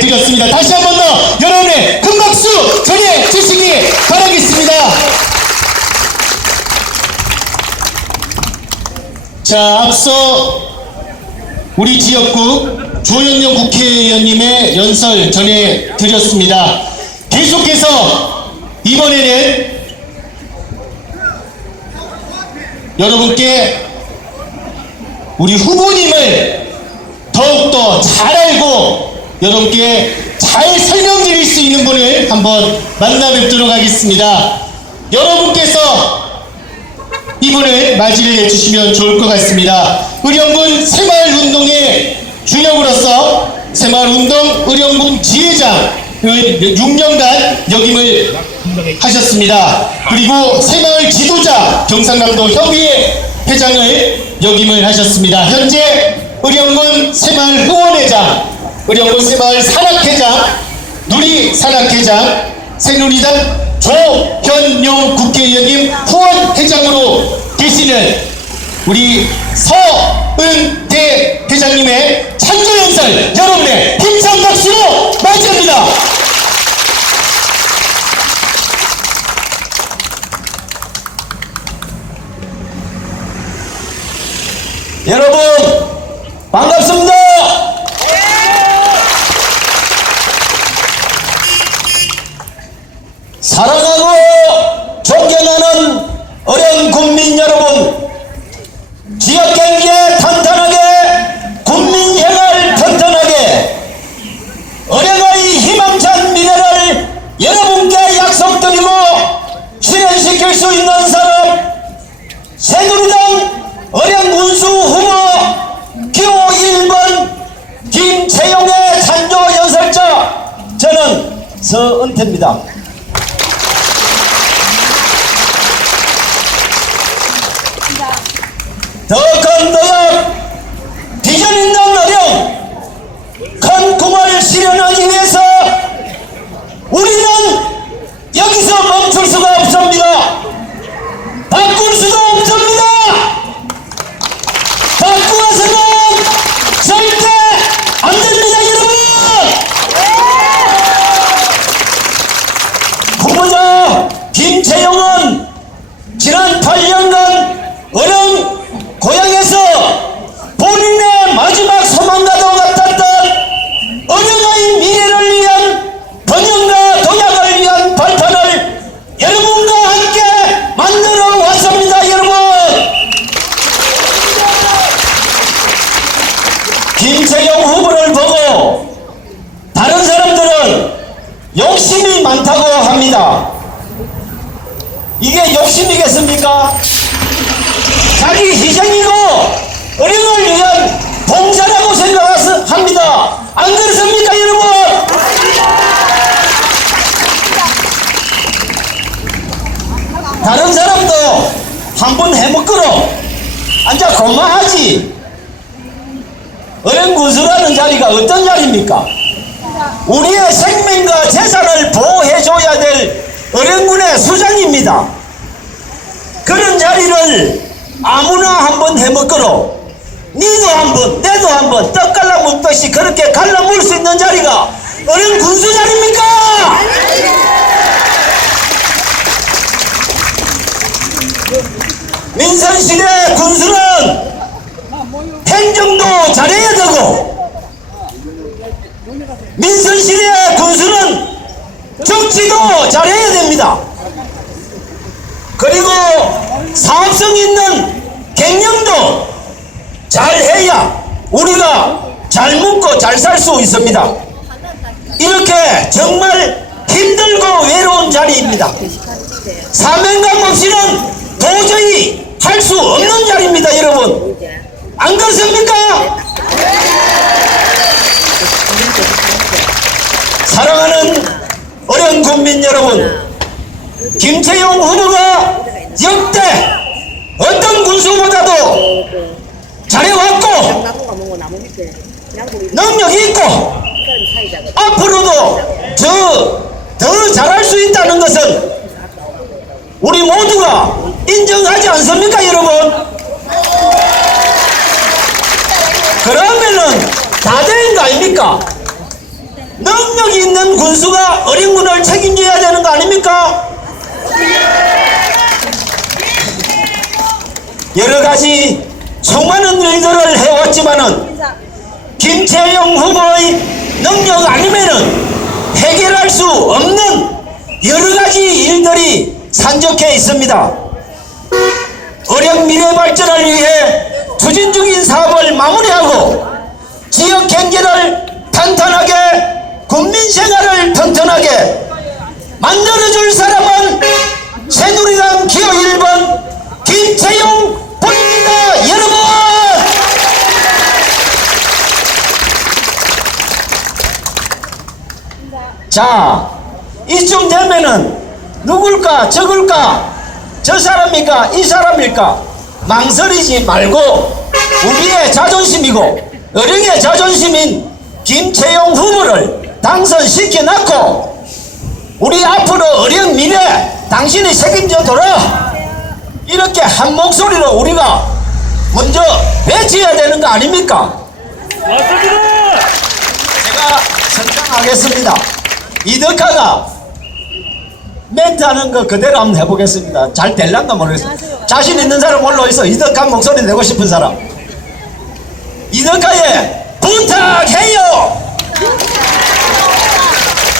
드렸습니다. 다시 한 번 더 여러분의 큰 박수 전해 주시기 바라겠습니다. 자, 앞서 우리 지역구 조현영 국회의원님의 연설 전해 드렸습니다. 계속해서 이번에는 여러분께 우리 후보님을 더욱더 잘 알고 여러분께 잘 설명드릴 수 있는 분을 한번 만나 뵙도록 하겠습니다. 여러분께서 이분을 맞이를 해주시면 좋을 것 같습니다. 의령군 새마을운동의 주역으로서 새마을운동 의령군 지회장을 6년간 역임을 하셨습니다. 그리고 새마을 지도자 경상남도 협의회 회장을 역임을 하셨습니다. 현재 의령군 새마을 후원회장, 의령군 새마을 산악회장, 누리산악회장, 새누리당 조현용 국회의원님 후원회장으로 계시는 우리 서은대 회장님의 찬조연설 여러분의 힘찬 박수로 맞이합니다. 여러분 반갑습니다. 사랑하고 존경하는 어려운 국민 여러분, 지역경제 탄탄하게, 국민생활 튼튼하게, 어려의 희망찬 미래를 여러분께 약속드리고 실현시킬 수 있는 사람, 새누리당 어령군수 후보 기호 1번 김채용의 찬조 연설자, 저는 서은태입니다. 더 큰 도약, 비전 있는 어령, 큰 꿈을 실현하기 위해서 우리는 여기서 멈출 수가 없습니다. 바꿀 수도 없습니다. 바꾸어서는 절대 안 됩니다, 여러분. 후보자 김채용은 지난 8년간 어령 고향에서 본인의 마지막 소망과도 같았던 어령의 미래를 위한 번영과 도약을 위한 발판을 여러분과 함께 만들어 왔습니다, 여러분. 김채용 후보를 보고 다른 사람들은 욕심이 많다고 합니다. 이게 욕심이겠습니까? 자기 희생이고 어령을 위한 봉사라고 생각합니다. 안 그렇습니까, 여러분? 다른 사람도 한번 해먹거로 앉아 고마하지. 어령군수라는 자리가 어떤 자리입니까? 우리의 생명과 재산을 보호해줘야 될 어령군의 수장입니다. 그런 자리를 아무나 한번 해먹거로 니도 한번 내도 한번 떡 갈라먹듯이 그렇게 갈라먹을 수 있는 자리가 어령군수 자리입니까? 민선시대 군수는 행정도 잘해야 되고, 민선시대 군수는 정치도 잘해야 됩니다. 그리고 사업성 있는 경영도 잘해야 우리가 잘 먹고 잘 살 수 있습니다. 이렇게 정말 힘들고 외로운 자리입니다. 사명감 없이는 도저히 할 수 없는 자리입니다, 여러분. 안 그렇습니까? 사랑하는 어려운 국민 여러분, 김채용 후보가 역대 어떤 군수보다도 잘해왔고 능력이 있고 앞으로도 더 잘할 수 있다는 것은 우리 모두가 인정하지 않습니까, 여러분? 그러면은 다 된 거 아닙니까? 능력이 있는 군수가 어린군을 책임져야 되는 거 아닙니까? 여러 가지 수많은 일들을 해왔지만은 김채영 후보의 능력 아니면은 해결할 수 없는 여러 가지 일들이 산적해 있습니다. 어령 미래 발전을 위해 추진 중인 사업을 마무리하고 지역 경제를 탄탄하게, 국민 생활을 튼튼하게 만들어줄 사람은 새누리당 기호 1번 김채용 뿐입니다. 여러분! 자, 이쯤 되면은 누굴까 저굴까, 저 사람일까 이 사람일까 망설이지 말고 우리의 자존심이고 어령의 자존심인 김채용 후보를 당선시켜놨고 우리 앞으로 어령 미래 당신이 책임져둬라, 이렇게 한 목소리로 우리가 먼저 외쳐야 되는 거 아닙니까? 맞습니다. 제가 선정하겠습니다. 이덕화가 멘트하는 거 그대로 한번 해보겠습니다. 잘 될란가 모르겠습니다. 자신 있는 사람 올라와서 이덕화 목소리 내고 싶은 사람. 이덕화에 부탁해요.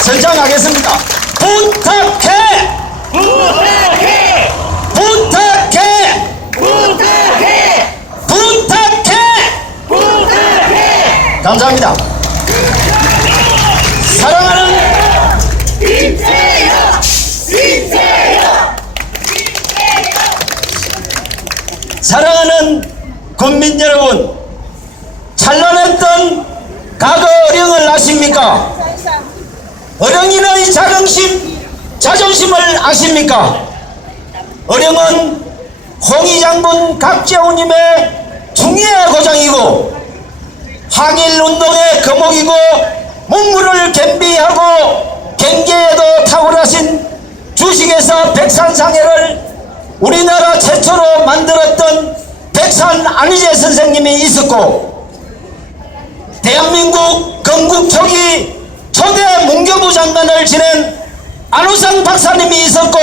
선정하겠습니다. 부탁해. 부탁해. 부탁해. 부탁해. 부탁해. 부탁해. 감사합니다. 사랑하는 김채영. 김채영. 사랑하는 국민 여러분, 찬란했던 과거 어령을 아십니까? 어령인의 자존심을 아십니까? 어령은 홍희 장군 각재우님의 중의의 고장이고 항일운동의 거목이고 문물을 겸비하고 경제에도 탁월하신 주식회사 백산상해를 우리나라 최초로 만들었던 백산 안희재 선생님이 있었고 대한민국 건국 초기 초대 문교부 장관을 지낸 안우상 박사님이 있었고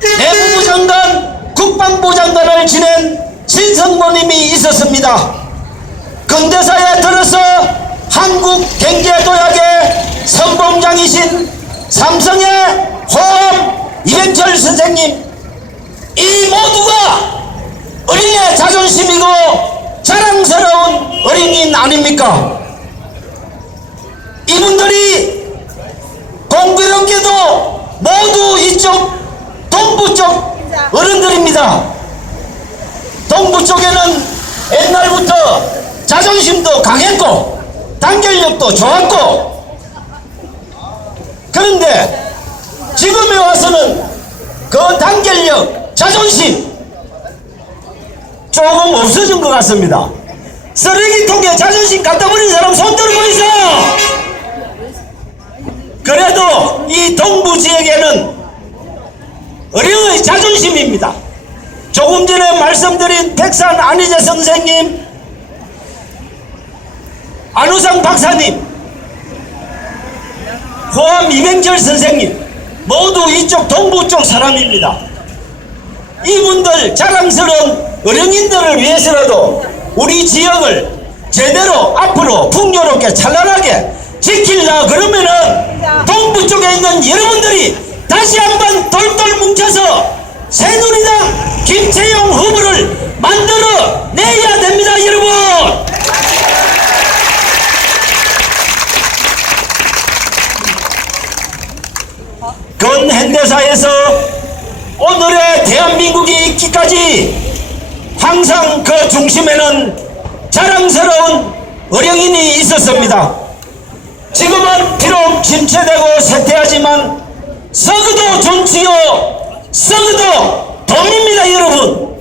내무부 장관, 국방부 장관을 지낸 신성모님이 있었습니다. 근대사에 들어서 한국 경제도약의 선봉장이신 삼성의 호암 이병철 선생님, 이 모두가 어린이의 자존심이고 자랑스러운 어린이인 아닙니까? 이분들이 공교롭게도 모두 이쪽 동부 쪽 어른들입니다. 동부 쪽에는 옛날부터 자존심도 강했고 단결력도 좋았고, 그런데 지금에 와서는 그 단결력, 자존심 조금 없어진 것 같습니다. 쓰레기통에 자존심 갖다 버린 사람 손 들고 있어. 그래도 이 동부 지역에는 어령의 자존심입니다. 조금 전에 말씀드린 백산 안희재 선생님, 안우상 박사님, 호암 이병철 선생님 모두 이쪽 동부 쪽 사람입니다. 이분들 자랑스러운 어령인들을 위해서라도 우리 지역을 제대로 앞으로 풍요롭게 찬란하게 지키려 그러면은 동부 쪽에 있는 여러분들이 다시 한번 똘똘 뭉쳐서 새누리당 김채용 후보를 만들어 내야 됩니다, 여러분. 근현대사에서 오늘의 대한민국이 있기까지 항상 그 중심에는 자랑스러운 어령인이 있었습니다. 지금은 비록 침체되고 쇠퇴하지만 썩어도 존치요 썩어도 돈입니다, 여러분.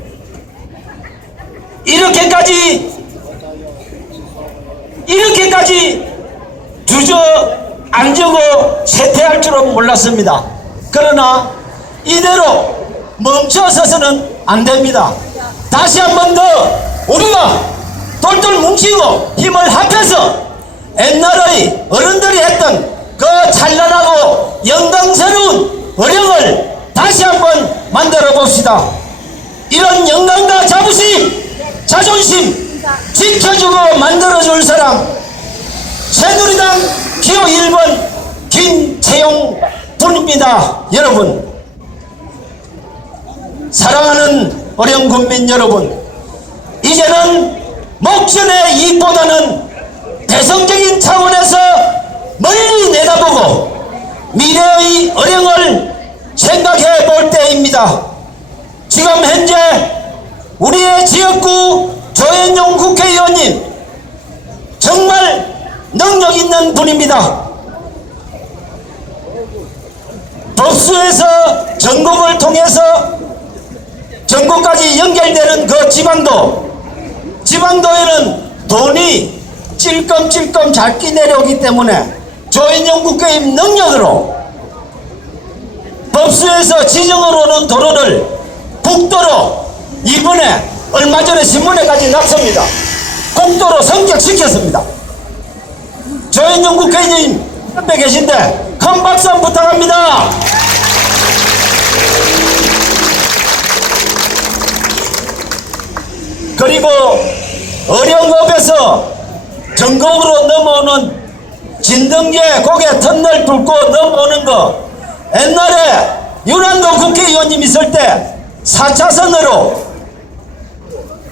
이렇게까지 주저앉고 쇠퇴할 줄은 몰랐습니다. 그러나 이대로 멈춰서서는 안 됩니다. 다시 한 번 더 우리가 똘똘 뭉치고 힘을 합해서 옛날의 어른들이 했던 그 찬란하고 영광스러운 어령을 다시 한번 만들어 봅시다. 이런 영광과 자부심, 자존심 지켜주고 만들어줄 사람, 새누리당 기호 1번 김채용 분입니다. 여러분, 사랑하는 어려운 국민 여러분, 이제는 목전의 이익보다는 대성적인 차원에서 멀리 내다보고 미래의 어령을 생각해 볼 때입니다. 지금 현재 우리의 지역구 조현용 국회의원님 정말 능력 있는 분입니다. 법수에서 전국을 통해서 전국까지 연결되는 그 지방도에는 돈이 찔끔찔끔 잘 끼내려오기 때문에 조현용 국회의원 능력으로 법수에서 지정으로 오는 도로를 국도로 이번에 얼마 전에 신문에까지 났습니다. 국도로 성격시켰습니다. 조현용 국회의원님 옆에 계신데 큰 박수 한번 부탁합니다. 그리고 어령읍에서 전국으로 넘어오는 진등계 고개 터널 뚫고 넘어오는 거, 옛날에 윤한도 국회의원님 있을 때 4차선으로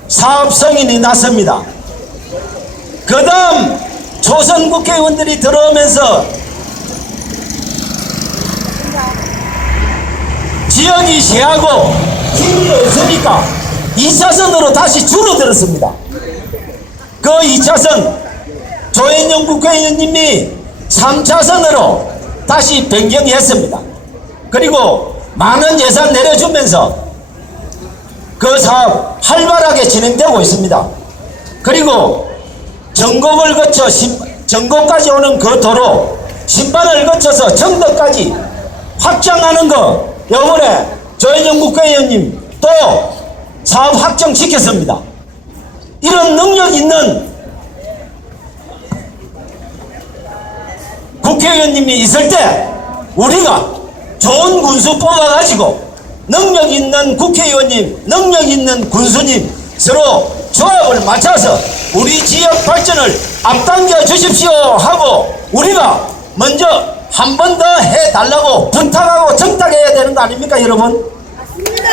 사업 승인이 났습니다. 그 다음 초선 국회의원들이 들어오면서 지역이 시하고 힘이 없으니까 2차선으로 다시 줄어들었습니다. 그 2차선 조현용 국회의원님이 3차선으로 다시 변경했습니다. 그리고 많은 예산 내려주면서 그 사업 활발하게 진행되고 있습니다. 그리고 전곡을 거쳐 전곡까지 오는 그 도로 신반을 거쳐서 청도까지 확장하는 거 이번에 조현용 국회의원님 또 사업 확정시켰습니다. 이런 능력 있는 국회의원님이 있을 때 우리가 좋은 군수 뽑아가지고 능력 있는 국회의원님, 능력 있는 군수님 서로 조합을 맞춰서 우리 지역 발전을 앞당겨 주십시오 하고 우리가 먼저 한 번 더 해달라고 부탁하고 정탁해야 되는 거 아닙니까, 여러분? 맞습니다.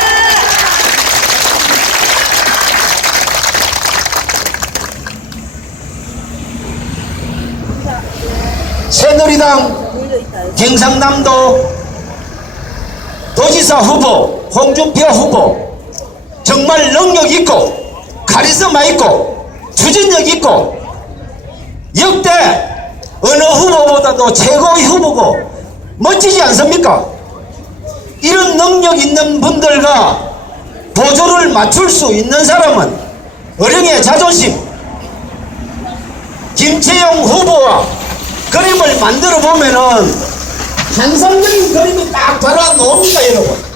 새누리당 경상남도 도지사 후보 홍준표 후보 정말 능력 있고 카리스마 있고 추진력 있고 역대 어느 후보보다도 최고의 후보고 멋지지 않습니까? 이런 능력 있는 분들과 보조를 맞출 수 있는 사람은 어령의 자존심 김채용 후보와 그림을 만들어 보면은 환상적인 그림이 딱 달아 놓습니다, 여러분.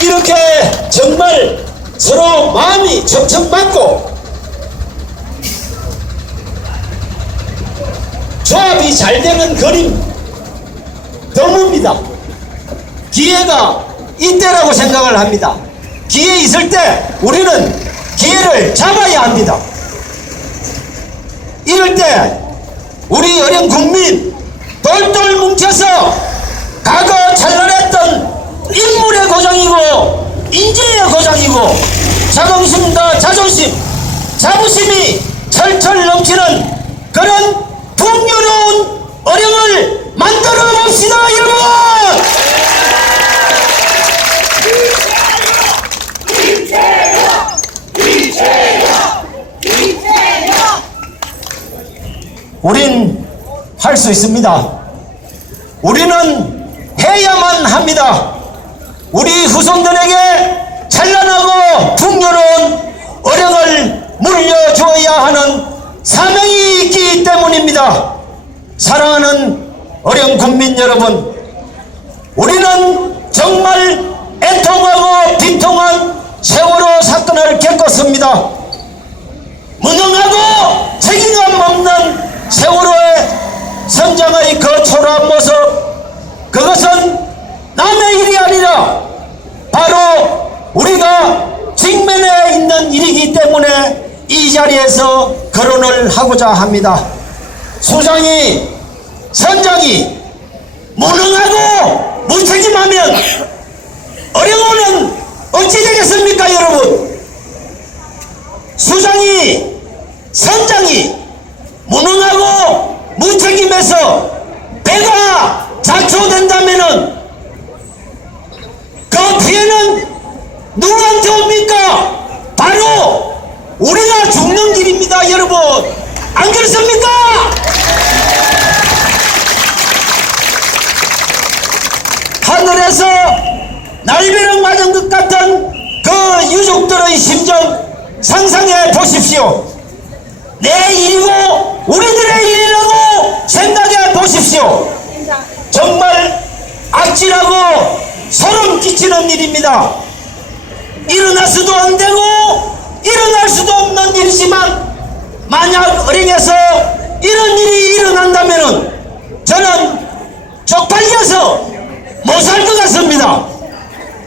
이렇게 정말 서로 마음이 척척 맞고 조합이 잘 되는 그림 드뭅니다. 기회가 이때라고 생각을 합니다. 기회 있을 때 우리는 기회를 잡아야 합니다. 이럴 때 우리 어린 국민 똘똘 뭉쳐서 과거 찬란했던 인물의 고장이고 인재의 고장이고 자긍심과 자존심, 자부심이 철철 넘치는 그런 풍요로운 어령을 만들어 봅시다, 여러분! 우린 할 수 있습니다. 우리는 해야만 합니다. 우리 후손들에게 찬란하고 풍요로운 어령을 물려주어야 하는 사명이 있기 때문입니다. 사랑하는 어령 국민 여러분, 우리는 정말 애통하고 비통한 세월호 사건을 겪었습니다. 무능하고 책임감 없는 세월호의 선장의 그 초라한 모습, 그것은 남의 일이 아니라 바로 우리가 직면에 있는 일이기 때문에 이 자리에서 거론을 하고자 합니다. 수장이, 선장이 무능하고 무책임하면 어려움은 어찌 되겠습니까, 여러분? 수장이, 선장이 무능하고 무책임해서 배가 자초된다면은 그 피해는 누구한테 옵니까? 바로 우리가 죽는 길입니다, 여러분. 안 그렇습니까? 하늘에서 날벼락 맞은 것 같은 그 유족들의 심정 상상해 보십시오. 내 일이고 우리들의 일이라고 생각해 보십시오. 정말 아찔하고 소름 끼치는 일입니다. 일어날 수도 안 되고 일어날 수도 없는 일이지만 만약 을행에서 이런 일이 일어난다면 저는 쪽팔려서 못 살 것 같습니다.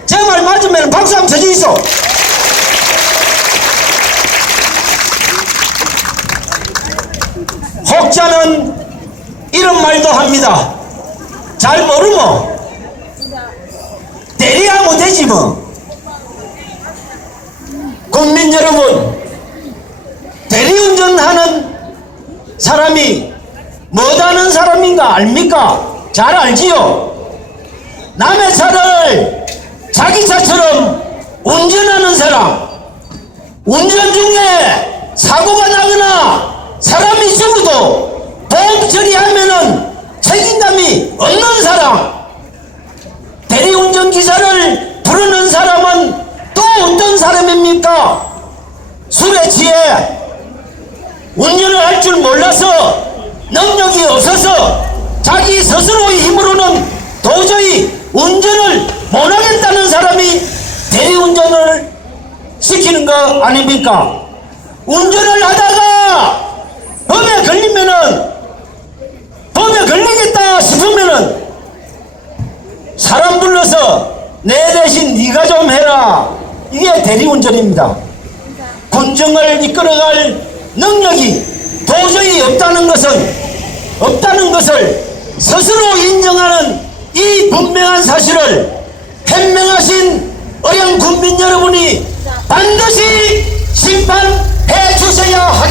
제 말 맞으면 박수 한번 쳐주이소. 혹자는 이런 말도 합니다. 잘 모르면 대리하면 되지 뭐. 국민 여러분, 대리운전하는 사람이 뭐하는 사람인가 압니까? 잘 알지요? 남의 차를 자기 차처럼 운전하는 사람, 운전 중에 사고가 나거나 사람이 죽어도 보험 처리하면은 책임감이 없는 사람, 대리운전 기사를 부르는 사람은 또 어떤 사람입니까? 술에 취해 운전을 할 줄 몰라서 능력이 없어서 자기 스스로의 힘으로는 도저히 운전을 못하겠다는 사람이 대리운전을 시키는 거 아닙니까? 운전을 하다가 법에 걸리겠다 싶으면은 사람 불러서 내 대신 네가 좀 해라. 이게 대리운전입니다. 군중을 이끌어갈 능력이 도저히 없다는 것을 스스로 인정하는 이 분명한 사실을 현명하신 어린 국민 여러분이 반드시 심판해 주셔야 합니다.